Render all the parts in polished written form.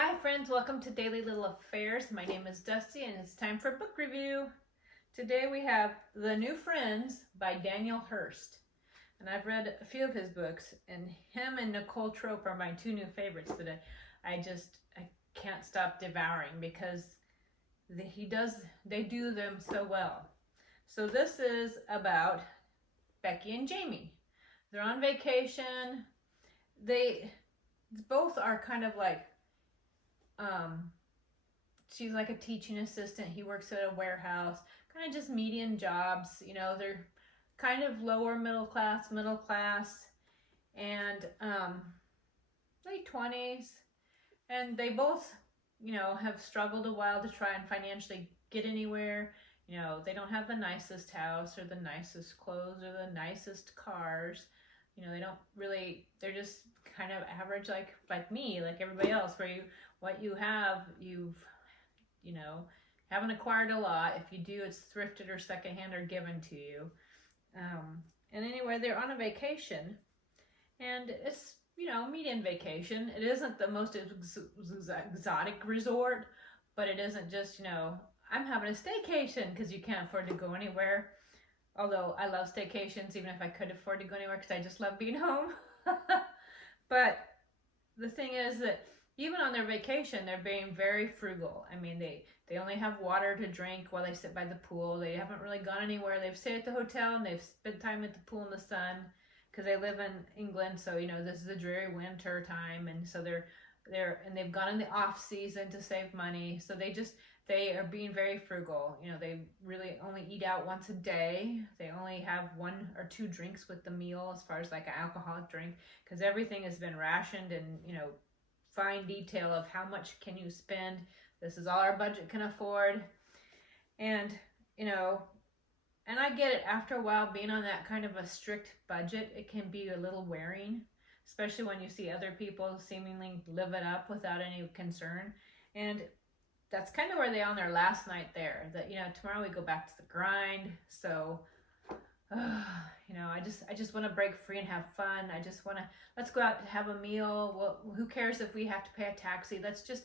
Hi friends, welcome to Daily Little Affairs. My name is Dusty and it's time for book review. Today we have The New Friends by Daniel Hurst. And I've read a few of his books, and him and Nicole Trope are my two new favorites that I can't stop devouring because they do them so well. So this is about Becky and Jamie. They're on vacation. They both are kind of like she's like a teaching assistant. He works at a warehouse, kind of just median jobs. They're kind of lower middle class, and late 20s. And they both, have struggled a while to try and financially get anywhere. They don't have the nicest house or the nicest clothes or the nicest cars. They don't really, they're just kind of average like me, like everybody else, where what you have, haven't acquired a lot. If you do, it's thrifted or secondhand or given to you. And anyway, they're on a vacation, and it's, median vacation. It isn't the most exotic resort, but it isn't just, I'm having a staycation because you can't afford to go anywhere. Although I love staycations, even if I could afford to go anywhere, because I just love being home. But the thing is that even on their vacation, they're being very frugal. I mean, they only have water to drink while they sit by the pool. They haven't really gone anywhere. They've stayed at the hotel and they've spent time at the pool in the sun because they live in England. So, this is a dreary winter time. And so they've gone in the off season to save money. So they are being very frugal. They really only eat out once a day. They only have 1 or 2 drinks with the meal as far as like an alcoholic drink, because everything has been rationed and, fine detail of how much can you spend. This is all our budget can afford. And, and I get it, after a while being on that kind of a strict budget, it can be a little wearing, especially when you see other people seemingly live it up without any concern. And that's kind of where they are on their last night there. That, tomorrow we go back to the grind. So, I just want to break free and have fun. Let's go out to have a meal. Well, who cares if we have to pay a taxi? Let's just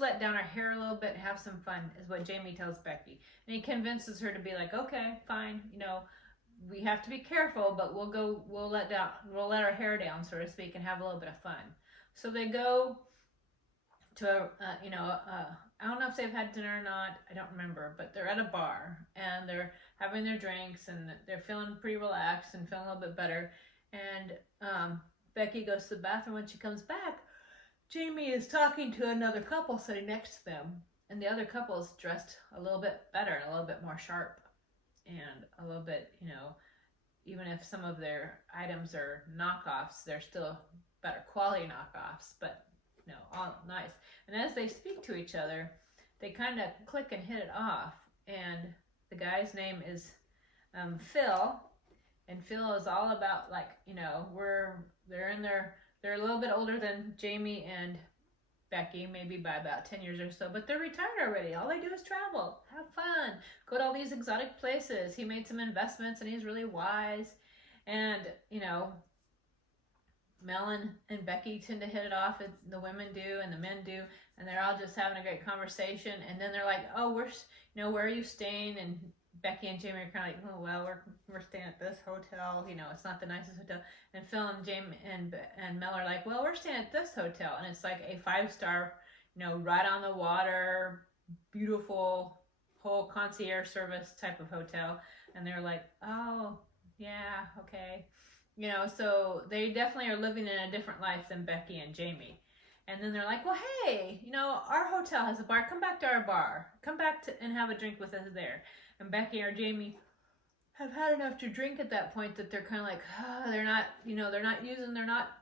let down our hair a little bit and have some fun, is what Jamie tells Becky. And he convinces her to be like, okay, fine. We have to be careful, but we'll let our hair down, so to speak, and have a little bit of fun. So they go to, I don't know if they've had dinner or not. I don't remember, but they're at a bar and they're having their drinks and they're feeling pretty relaxed and feeling a little bit better. And Becky goes to the bathroom. When she comes back, Jamie is talking to another couple sitting next to them. And the other couple is dressed a little bit better, a little bit more sharp, and a little bit, even if some of their items are knockoffs, they're still better quality knockoffs, but all nice. And as they speak to each other, they kind of click and hit it off. And the guy's name is Phil, and Phil is all about they're a little bit older than Jamie and Becky, maybe by about 10 years or so, but they're retired already. All they do is travel, have fun, go to all these exotic places. He made some investments and he's really wise. And, Mel and Becky tend to hit it off, the women do and the men do, and they're all just having a great conversation. And then they're like, oh, where are you staying? And Becky and Jamie are kind of like, oh, well, we're staying at this hotel. It's not the nicest hotel. And Phil and Jamie and Mel are like, well, we're staying at this hotel, and it's like a 5-star, right on the water, beautiful, whole concierge service type of hotel. And they're like, oh, yeah, okay. So they definitely are living in a different life than Becky and Jamie. And then they're like, well, hey, our hotel has a bar. Come back to our bar. Come back and have a drink with us there. And Becky or Jamie have had enough to drink at that point that they're kind of like, they're not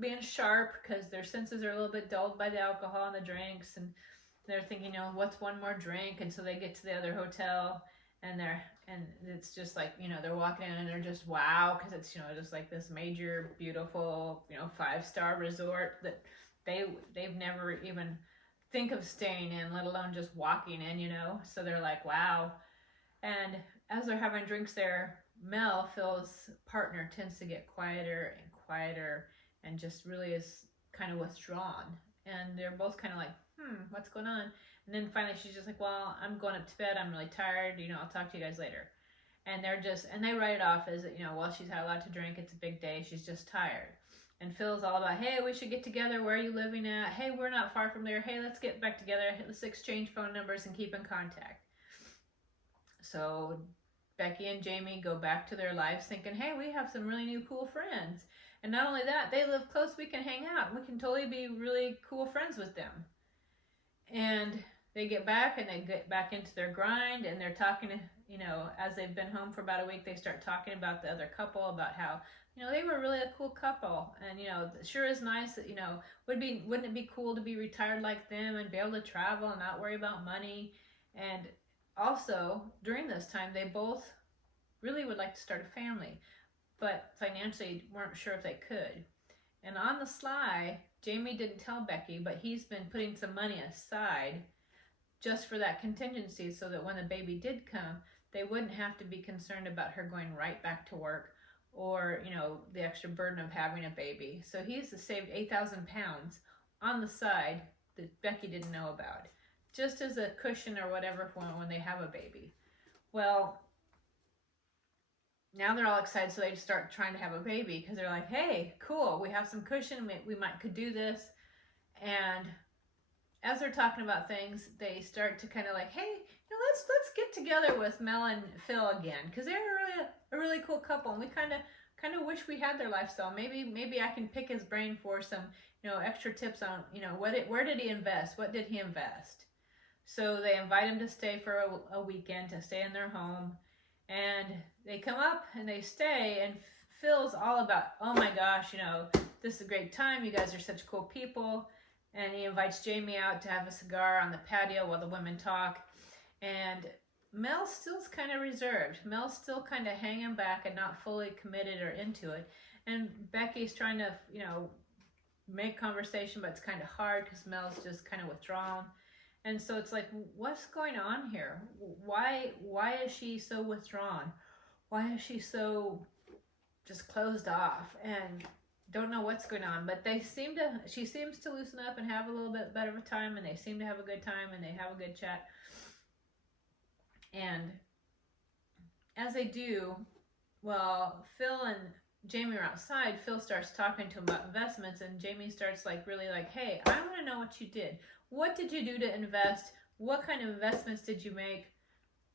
being sharp because their senses are a little bit dulled by the alcohol and the drinks. And they're thinking, what's one more drink? And so they get to the other hotel, and it's just like, they're walking in and they're just wow, because it's, just like this major, beautiful, 5-star resort that they've never even think of staying in, let alone just walking in, so they're like, wow. And as they're having drinks there, Mel, Phil's partner, tends to get quieter and quieter and just really is kind of withdrawn. And they're both kind of like, what's going on? And then finally she's just like, well, I'm going up to bed. I'm really tired. I'll talk to you guys later. And they write it off as, well, she's had a lot to drink. It's a big day. She's just tired. And Phil's all about, hey, we should get together. Where are you living at? Hey, we're not far from there. Hey, let's get back together. Let's exchange phone numbers and keep in contact. So Becky and Jamie go back to their lives thinking, hey, we have some really new cool friends. And not only that, they live close. We can hang out. We can totally be really cool friends with them. And they get back and they get back into their grind, and they're talking, as they've been home for about a week, they start talking about the other couple, about how, they were really a cool couple. And, sure is nice that, wouldn't it be cool to be retired like them and be able to travel and not worry about money? And also, during this time, they both really would like to start a family, but financially weren't sure if they could. And on the sly, Jamie didn't tell Becky, but he's been putting some money aside just for that contingency, so that when the baby did come, they wouldn't have to be concerned about her going right back to work, or, the extra burden of having a baby. So he's saved 8,000 pounds on the side that Becky didn't know about, just as a cushion or whatever for when they have a baby. Well, now they're all excited, so they just start trying to have a baby, because they're like, hey, cool, we have some cushion, we could do this. And as they're talking about things, they start to kind of like, hey, let's get together with Mel and Phil again, because they're a really cool couple, and we kind of wish we had their lifestyle. Maybe I can pick his brain for some extra tips on where did he invest, what did he invest. So they invite him to stay for a weekend, to stay in their home, and they come up and they stay, and Phil's all about, oh my gosh, this is a great time, you guys are such cool people. And he invites Jamie out to have a cigar on the patio while the women talk. And Mel's still kind of reserved. Mel's still kind of hanging back and not fully committed or into it. And Becky's trying to, make conversation, but it's kind of hard because Mel's just kind of withdrawn. And so it's like, what's going on here? Why is she so withdrawn? Why is she so just closed off and don't know what's going on? But she seems to loosen up and have a little bit better of a time, and they seem to have a good time, and they have a good chat. And as they do, well, Phil and Jamie are outside. Phil starts talking to him about investments, and Jamie starts really hey, I want to know what you did. What did you do to invest? What kind of investments did you make?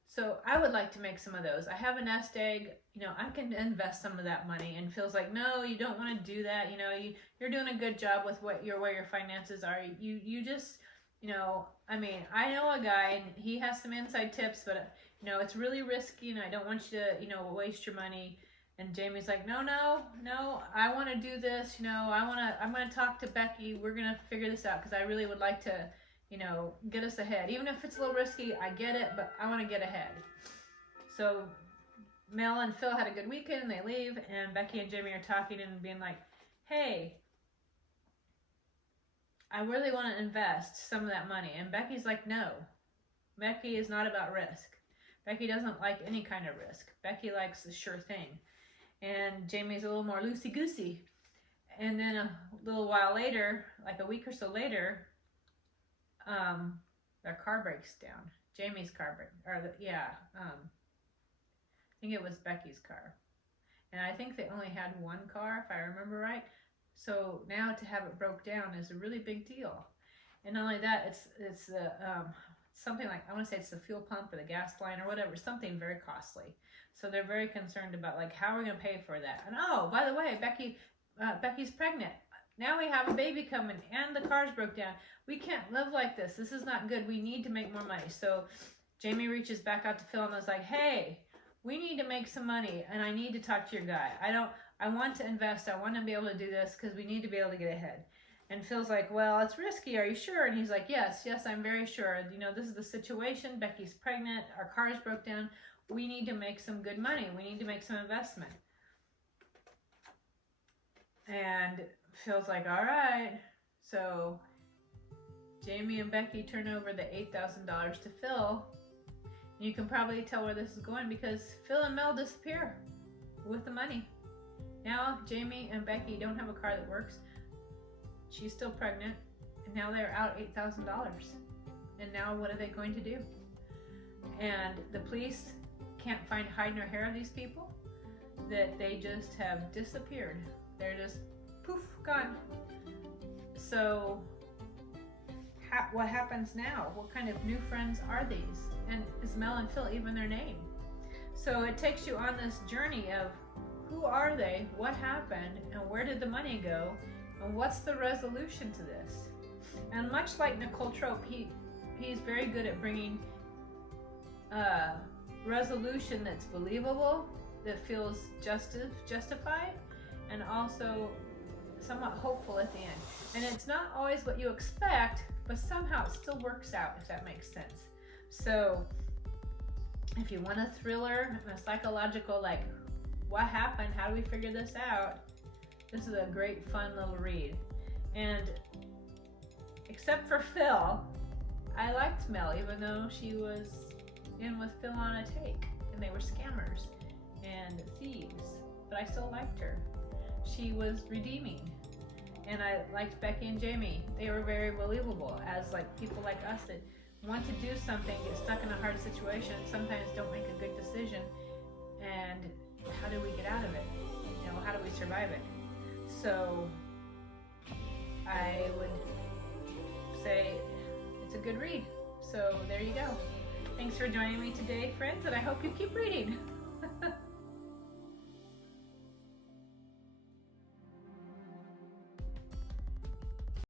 So I would like to make some of those. I have a nest egg, I can invest some of that money. And Phil's like, no, you don't want to do that. You're doing a good job with where your finances are. You just, I know a guy, and he has some inside tips, but it's really risky, and I don't want you to, waste your money. And Jamie's like, no, I want to do this. I'm going to talk to Becky. We're going to figure this out, because I really would like to, get us ahead. Even if it's a little risky, I get it, but I want to get ahead. So Mel and Phil had a good weekend, and they leave, and Becky and Jamie are talking and being like, hey, I really want to invest some of that money. And Becky's like, no. Becky is not about risk. Becky doesn't like any kind of risk. Becky likes the sure thing. And Jamie's a little more loosey-goosey. And then a little while later, like a week or so later, their car breaks down. Jamie's car I think it was Becky's car. And I think they only had one car, if I remember right. So now to have it broke down is a really big deal. And not only that, it's something like, I want to say it's the fuel pump or the gas line or whatever, something very costly. So they're very concerned about how are we going to pay for that? And oh, by the way, Becky's pregnant. Now we have a baby coming, and the car's broke down. We can't live like this. This is not good. We need to make more money. So Jamie reaches back out to Phil and was like, hey, we need to make some money, and I need to talk to your guy. I want to invest. I want to be able to do this because we need to be able to get ahead. And Phil's like, well, it's risky. Are you sure? And he's like, yes, I'm very sure. This is the situation. Becky's pregnant. Our car's broke down. We need to make some good money. We need to make some investment. And Phil's like, all right. So Jamie and Becky turn over the $8,000 to Phil. And you can probably tell where this is going, because Phil and Mel disappear with the money. Now Jamie and Becky don't have a car that works. She's still pregnant, And now they're out $8,000. And now what are they going to do? And the police can't find hide nor hair of these people, that they just have disappeared. They're just poof, gone. So what happens now? What kind of new friends are these? And is Mel and Phil even their name? So it takes you on this journey of who are they, what happened, and where did the money go, and what's the resolution to this? And much like Nicole Trope, he's very good at bringing resolution that's believable, that feels justified, and also somewhat hopeful at the end. And it's not always what you expect, but somehow it still works out, if that makes sense. So if you want a thriller and a psychological, like, what happened, how do we figure this out, this is a great fun little read. And except for Phil, I liked Mel, even though she was in with Phil on a take and they were scammers and thieves, but I still liked her. She was redeeming. And I liked Becky and Jamie. They were very believable as like people like us that want to do something, get stuck in a hard situation, sometimes don't make a good decision, and how do we get out of it? You know, how do we survive it? So I would say it's a good read. So there you go. Thanks for joining me today, friends, and I hope you keep reading.